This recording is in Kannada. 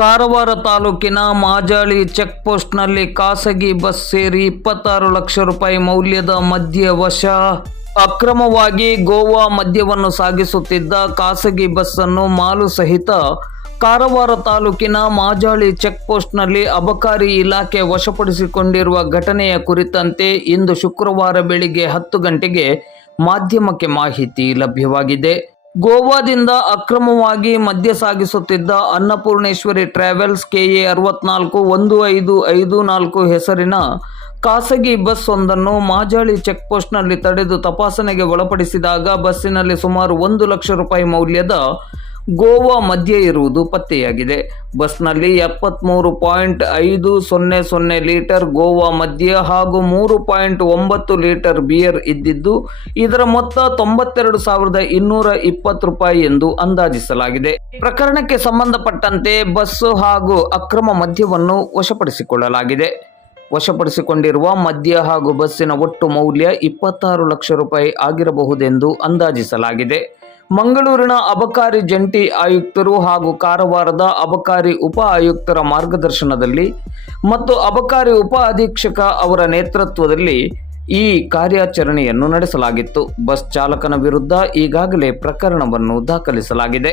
ಕಾರವಾರ ತಾಲೂಕಿನ ಮಾಜಾಳಿ ಚೆಕ್ ಪೋಸ್ಟ್ನಲ್ಲಿ ಖಾಸಗಿ ಬಸ್ ಸೇರಿ 26 ಲಕ್ಷ ರೂಪಾಯಿ ಮೌಲ್ಯದ ಮದ್ಯ ವಶ. ಅಕ್ರಮವಾಗಿ ಗೋವಾ ಮದ್ಯವನ್ನು ಸಾಗಿಸುತ್ತಿದ್ದ ಖಾಸಗಿ ಬಸ್ಸನ್ನು ಮಾಲು ಸಹಿತ ಕಾರವಾರ ತಾಲೂಕಿನ ಮಾಜಾಳಿ ಚೆಕ್ ಪೋಸ್ಟ್ನಲ್ಲಿ ಅಬಕಾರಿ ಇಲಾಖೆ ವಶಪಡಿಸಿಕೊಂಡಿರುವ ಘಟನೆಯ ಕುರಿತಂತೆ ಇಂದು ಶುಕ್ರವಾರ ಬೆಳಿಗ್ಗೆ 10 ಗಂಟೆಗೆ ಮಾಧ್ಯಮಕ್ಕೆ ಮಾಹಿತಿ ಲಭ್ಯವಾಗಿದೆ. ಗೋವಾದಿಂದ ಅಕ್ರಮವಾಗಿ ಮದ್ಯ ಸಾಗಿಸುತ್ತಿದ್ದ ಅನ್ನಪೂರ್ಣೇಶ್ವರಿ ಟ್ರಾವೆಲ್ಸ್ KA 641554 ಹೆಸರಿನ ಖಾಸಗಿ ಬಸ್ ಒಂದನ್ನು ಮಾಜಾಳಿ ಚೆಕ್ ಪೋಸ್ಟ್ನಲ್ಲಿ ತಡೆದು ತಪಾಸಣೆಗೆ ಒಳಪಡಿಸಿದಾಗ ಬಸ್ಸಿನಲ್ಲಿ ಸುಮಾರು 1 ಲಕ್ಷ ರೂಪಾಯಿ ಮೌಲ್ಯದ ಗೋವಾ ಮದ್ಯ ಇರುವುದು ಪತ್ತೆಯಾಗಿದೆ. ಬಸ್ನಲ್ಲಿ 73.500 ಲೀಟರ್ ಗೋವಾ ಮದ್ಯ ಹಾಗೂ 3.9 ಲೀಟರ್ ಬಿಯರ್ ಇದ್ದಿದ್ದು, ಇದರ ಮೊತ್ತ 92,220 ರೂಪಾಯಿ ಎಂದು ಅಂದಾಜಿಸಲಾಗಿದೆ. ಪ್ರಕರಣಕ್ಕೆ ಸಂಬಂಧಪಟ್ಟಂತೆ ಬಸ್ಸು ಹಾಗೂ ಅಕ್ರಮ ಮದ್ಯವನ್ನು ವಶಪಡಿಸಿಕೊಳ್ಳಲಾಗಿದೆ. ವಶಪಡಿಸಿಕೊಂಡಿರುವ ಮದ್ಯ ಹಾಗೂ ಬಸ್ಸಿನ ಒಟ್ಟು ಮೌಲ್ಯ 26 ಲಕ್ಷ ರೂಪಾಯಿ ಆಗಿರಬಹುದೆಂದು ಅಂದಾಜಿಸಲಾಗಿದೆ. ಮಂಗಳೂರಿನ ಅಬಕಾರಿ ಜಂಟಿ ಆಯುಕ್ತರು ಹಾಗೂ ಕಾರವಾರದ ಅಬಕಾರಿ ಉಪ ಆಯುಕ್ತರ ಮಾರ್ಗದರ್ಶನದಲ್ಲಿ ಮತ್ತು ಅಬಕಾರಿ ಉಪ ಅಧೀಕ್ಷಕ ಅವರ ನೇತೃತ್ವದಲ್ಲಿ ಈ ಕಾರ್ಯಾಚರಣೆಯನ್ನು ನಡೆಸಲಾಗಿತ್ತು. ಬಸ್ ಚಾಲಕನ ವಿರುದ್ಧ ಈಗಾಗಲೇ ಪ್ರಕರಣವನ್ನು ದಾಖಲಿಸಲಾಗಿದೆ.